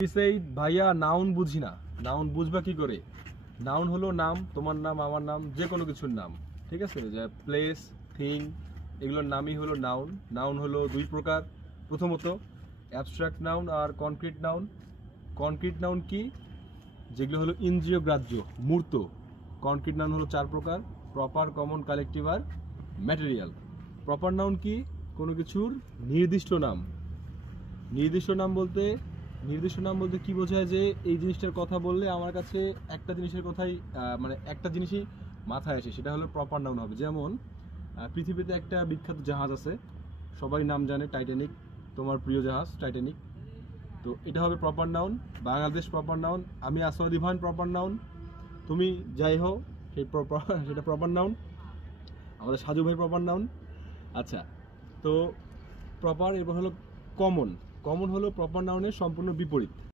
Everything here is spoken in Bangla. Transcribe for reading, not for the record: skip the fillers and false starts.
ভাইয়া নাউন বুঝি না, নাউন বুঝবা কি করে? নাউন হলো নাম, তোমার নাম, আমার নাম, যে কোনো কিছুর নাম। ঠিক আছে, যে প্লেস, থিং, এগুলোর নামই হলো নাউন। নাউন হলো দুই প্রকার। প্রথমত অ্যাবস্ট্রাক্ট নাউন আর কনক্রিট নাউন। কনক্রিট নাউন কি? যেগুলো হলো ইন্দ্রিয় গ্রাহ্য, মূর্ত। কনক্রিট নাউন হলো চার প্রকার: প্রপার, কমন, কালেকটিভ আর ম্যাটেরিয়াল। প্রপার নাউন কি? কোনো কিছুর নির্দিষ্ট নাম। নির্দিষ্ট নাম বলতে কি বোঝায়? যে এই জিনিসটার কথা বললে আমার কাছে একটা জিনিসের কথাই মানে একটা জিনিসই মাথায় আসে, সেটা হলো প্রপার নাউন হবে। যেমন পৃথিবীতে একটা বিখ্যাত জাহাজ আছে, সবাই নাম জানে, টাইটানিক। তোমার প্রিয় জাহাজ টাইটানিক। তো এটা হবে proper noun. Bangladesh proper noun. আমি আসাদি ভান প্রপার নাউন। তুমি যাই হও সেটা প্রপার নাউন। আমাদের সাজু ভাই প্রপার নাউন। আচ্ছা, তো প্রপার। এবার হলো কমন। কমন হলো প্রপার নাউনের সম্পূর্ণ বিপরীত।